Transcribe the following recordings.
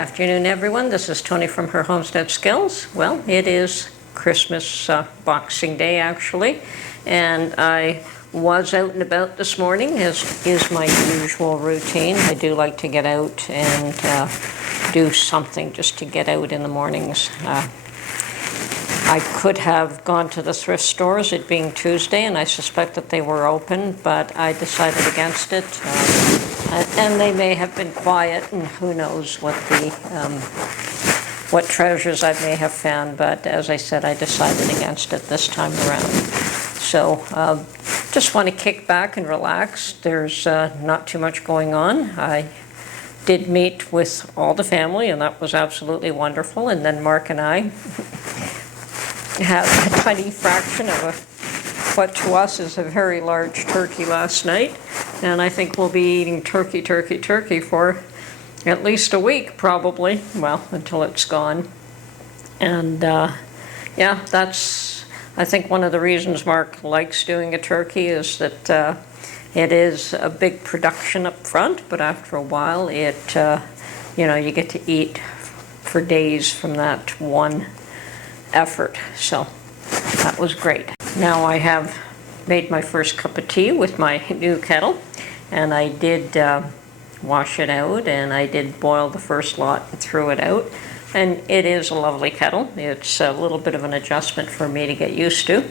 afternoon, everyone. This is Tony from Her Homestead Skills. Well, it is Christmas Boxing Day, actually, and I was out and about this morning, as is my usual routine. I do like to get out and do something just to get out in the mornings. I could have gone to the thrift stores, it being Tuesday, and I suspect that they were open, but I decided against it. And they may have been quiet, and who knows what treasures I may have found, but as I said, I decided against it this time around. So just want to kick back and relax. There's not too much going on. I did meet with all the family, and that was absolutely wonderful, and then Mark and I had a tiny fraction of what to us is a very large turkey last night, and I think we'll be eating turkey for at least a week, probably, well, until it's gone. And yeah, that's, I think, one of the reasons Mark likes doing a turkey is that it is a big production up front, but after a while it, you know, you get to eat for days from that one effort. So that was great. Now I have made my first cup of tea with my new kettle, and I did wash it out, and I did boil the first lot and threw it out, and it is a lovely kettle. It's a little bit of an adjustment for me to get used to,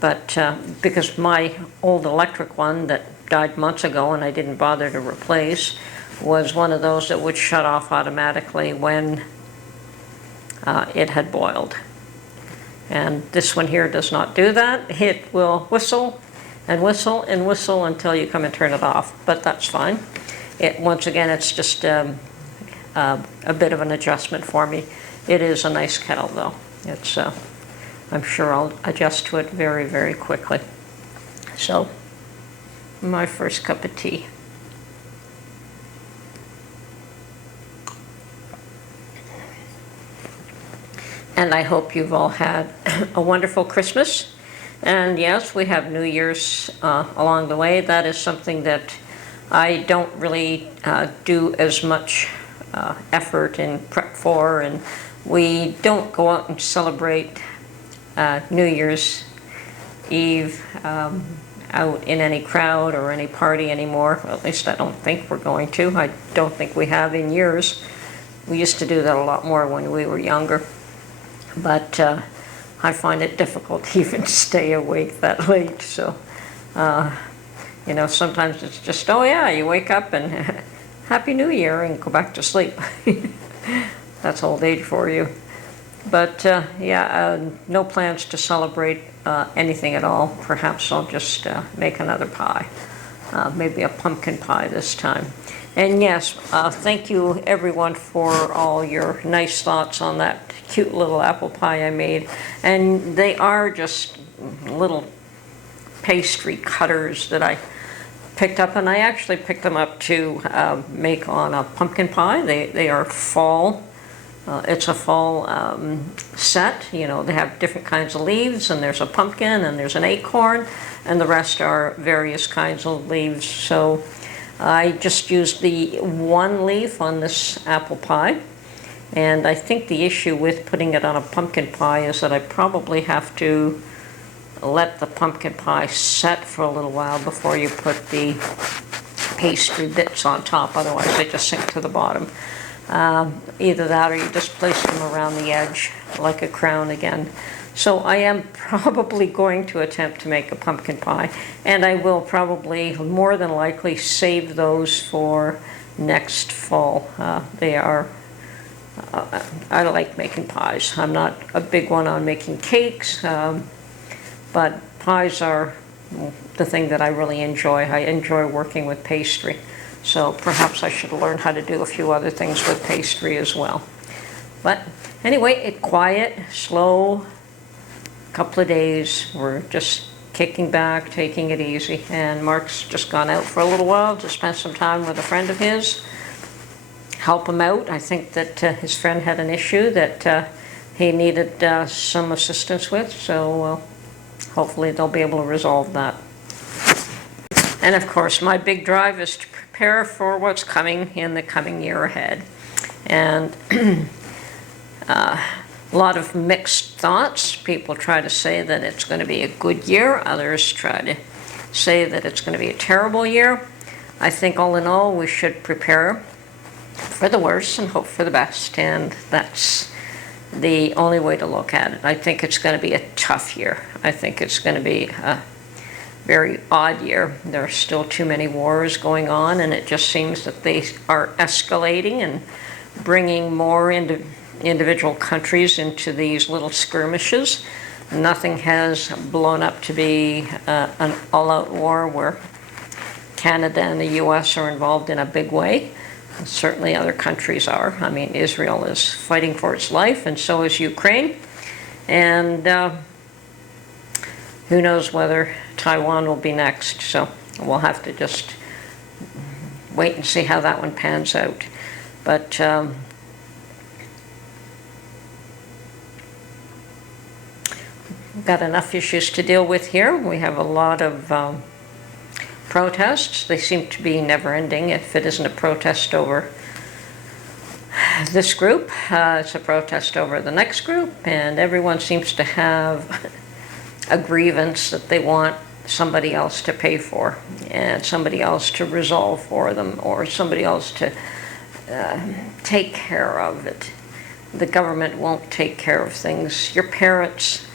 but because my old electric one that died months ago and I didn't bother to replace was one of those that would shut off automatically when it had boiled. And this one here does not do that. It will whistle and whistle and whistle until you come and turn it off, but that's fine. Once again, it's just a bit of an adjustment for me. It is a nice kettle, though. It's I'm sure I'll adjust to it very, very quickly. So, my first cup of tea. And I hope you've all had a wonderful Christmas. And yes, we have New Year's along the way. That is something that I don't really do as much effort and prep for. And we don't go out and celebrate New Year's Eve out in any crowd or any party anymore. Well, at least I don't think we're going to. I don't think we have in years. We used to do that a lot more when we were younger. But I find it difficult to even stay awake that late. So, you know, sometimes it's just, oh yeah, you wake up and Happy New Year and go back to sleep. That's old age for you. But yeah, no plans to celebrate anything at all. Perhaps I'll just make another pie, maybe a pumpkin pie this time. And yes, thank you everyone for all your nice thoughts on that cute little apple pie I made. And they are just little pastry cutters that I picked up, and I actually picked them up to make on a pumpkin pie. They are fall. It's a fall set. You know, they have different kinds of leaves, and there's a pumpkin, and there's an acorn, and the rest are various kinds of leaves. So I just used the one leaf on this apple pie, and I think the issue with putting it on a pumpkin pie is that I probably have to let the pumpkin pie set for a little while before you put the pastry bits on top, otherwise they just sink to the bottom. Either that or you just place them around the edge like a crown again. So I am probably going to attempt to make a pumpkin pie, and I will probably, more than likely, save those for next fall. They are, I like making pies. I'm not a big one on making cakes, but pies are the thing that I really enjoy. I enjoy working with pastry. So perhaps I should learn how to do a few other things with pastry as well. But anyway, it's quiet, slow, couple of days. We're just kicking back, taking it easy. And Mark's just gone out for a little while to spend some time with a friend of his, help him out. I think that his friend had an issue that he needed some assistance with, so hopefully they'll be able to resolve that. And of course, my big drive is to prepare for what's coming in the coming year ahead. And a lot of mixed thoughts. People try to say that it's going to be a good year. Others try to say that it's going to be a terrible year. I think all in all, we should prepare for the worst and hope for the best. And that's the only way to look at it. I think it's going to be a tough year. I think it's going to be a very odd year. There are still too many wars going on, and it just seems that they are escalating and bringing more individual countries into these little skirmishes. Nothing has blown up to be an all-out war where Canada and the US are involved in a big way. Certainly other countries are. I mean, Israel is fighting for its life, and so is Ukraine. And who knows whether Taiwan will be next. So we'll have to just wait and see how that one pans out. But we've got enough issues to deal with here. We have a lot of protests. They seem to be never-ending. If it isn't a protest over this group, it's a protest over the next group, and everyone seems to have a grievance that they want somebody else to pay for, and somebody else to resolve for them, or somebody else to take care of it. The government won't take care of things. Your parents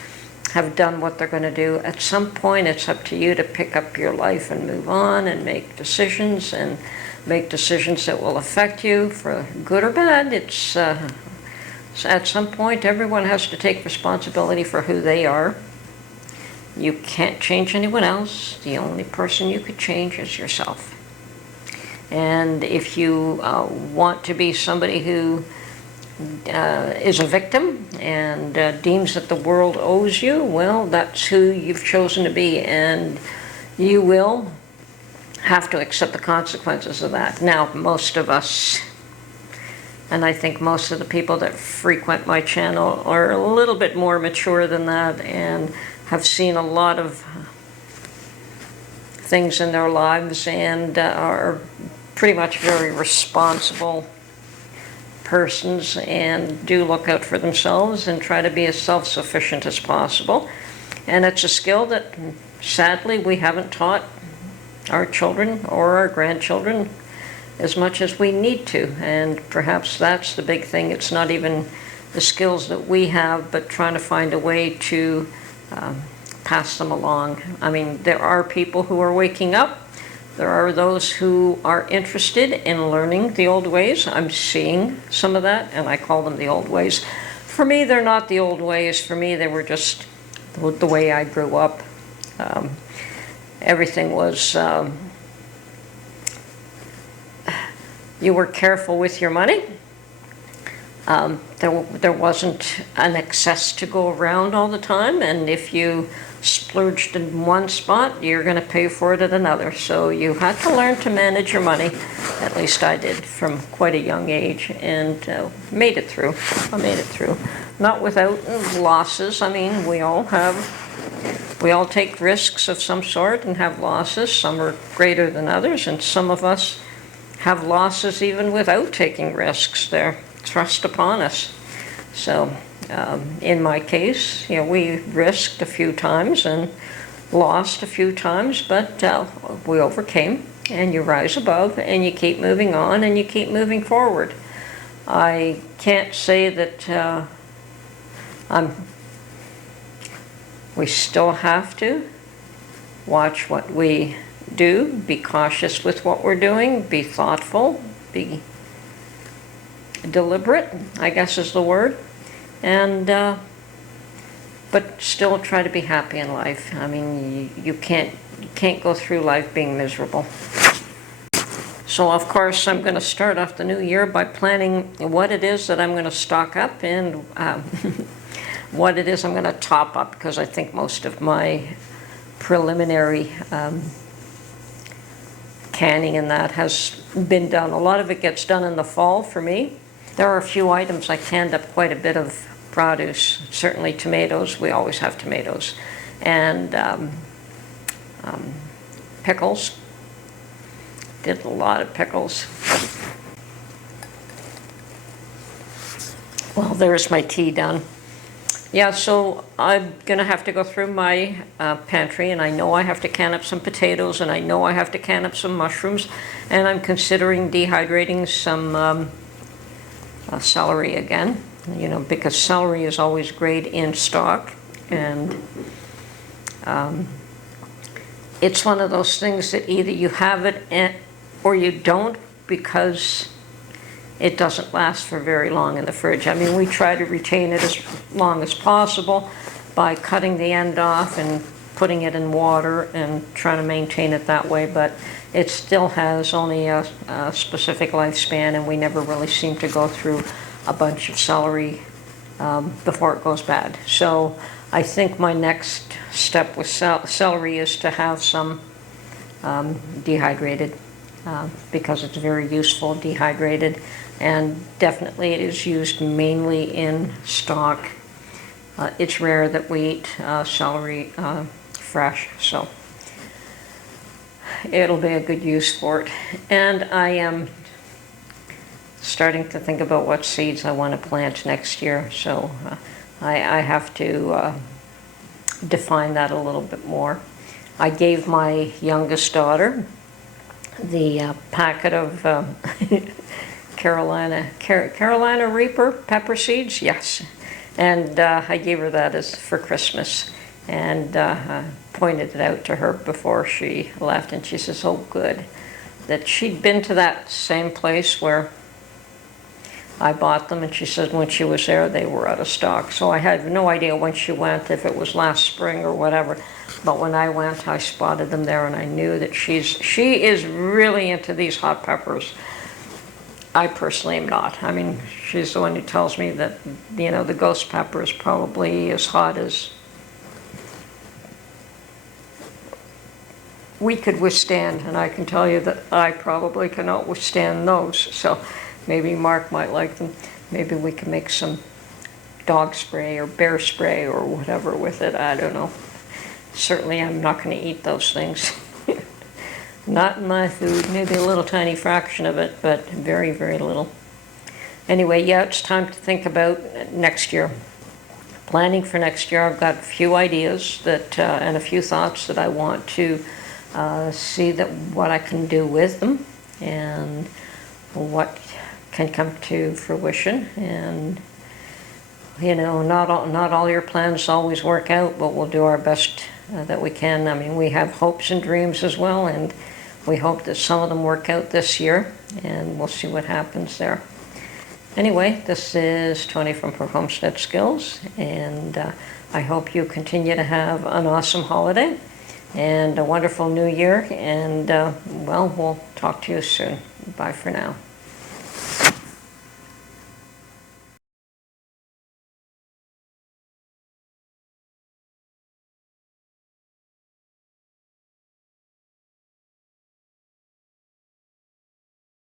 have done what they're going to do. At some point, it's up to you to pick up your life and move on and make decisions that will affect you for good or bad. It's at some point, everyone has to take responsibility for who they are. You can't change anyone else. The only person you could change is yourself. And if you want to be somebody who is a victim and deems that the world owes you, well, that's who you've chosen to be, and you will have to accept the consequences of that. Now, most of us, and I think most of the people that frequent my channel, are a little bit more mature than that and have seen a lot of things in their lives and are pretty much very responsible persons and do look out for themselves and try to be as self-sufficient as possible. And it's a skill that sadly we haven't taught our children or our grandchildren as much as we need to, and perhaps that's the big thing. It's not even the skills that we have, but trying to find a way to pass them along. I mean, there are people who are waking up. There are those who are interested in learning the old ways. I'm seeing some of that, and I call them the old ways. For me, they're not the old ways. For me, they were just the way I grew up. Everything was, you were careful with your money. There wasn't an excess to go around all the time, and if you splurged in one spot, you're going to pay for it at another. So you had to learn to manage your money. At least I did from quite a young age, and made it through. I made it through. Not without losses. I mean, we all take risks of some sort and have losses. Some are greater than others, and some of us have losses even without taking risks. They're thrust upon us. So in my case, we risked a few times and lost a few times, but we overcame, and you rise above and you keep moving on and you keep moving forward. I can't say that we still have to watch what we do, be cautious with what we're doing, be thoughtful, be deliberate, I guess is the word, and but still try to be happy in life. I mean, you can't go through life being miserable. So of course I'm going to start off the new year by planning what it is that I'm going to stock up and what it is I'm going to top up, because I think most of my preliminary canning and that has been done. A lot of it gets done in the fall for me. There are a few items I canned up quite a bit of produce. Certainly tomatoes, we always have tomatoes, and pickles. Did a lot of pickles. Well, there's my tea done. Yeah, so I'm gonna have to go through my pantry, and I know I have to can up some potatoes, and I know I have to can up some mushrooms, and I'm considering dehydrating some celery again, you know, because celery is always great in stock, and it's one of those things that either you have it or you don't, because it doesn't last for very long in the fridge. I mean, we try to retain it as long as possible by cutting the end off and putting it in water and trying to maintain it that way, but it still has only a specific lifespan, and we never really seem to go through a bunch of celery before it goes bad. So I think my next step with celery is to have some dehydrated, because it's very useful dehydrated, and definitely it is used mainly in stock. It's rare that we eat celery fresh, so it'll be a good use for it. And I am starting to think about what seeds I want to plant next year, so I have to define that a little bit more. I gave my youngest daughter the packet of Carolina Reaper pepper seeds, yes, and I gave her that as for Christmas, and pointed it out to her before she left, and she says, "Oh, good," that she'd been to that same place where I bought them, and she said when she was there they were out of stock. So I had no idea when she went, if it was last spring or whatever, but when I went I spotted them there, and I knew that she is really into these hot peppers. I personally am not. I mean, she's the one who tells me that, you know, the ghost pepper is probably as hot as we could withstand, and I can tell you that I probably cannot withstand those. So maybe Mark might like them. Maybe we can make some dog spray or bear spray or whatever with it. I don't know. Certainly I'm not going to eat those things. Not in my food. Maybe a little tiny fraction of it, but very, very little. Anyway, yeah, it's time to think about next year. Planning for next year. I've got a few ideas that and a few thoughts that I want to see that what I can do with them, and what can come to fruition. And you know, not all your plans always work out, but we'll do our best that we can. I mean, we have hopes and dreams as well, and we hope that some of them work out this year, and we'll see what happens there. Anyway, this is Tony from Homestead Skills, and I hope you continue to have an awesome holiday and a wonderful new year, and well, we'll talk to you soon. Bye for now.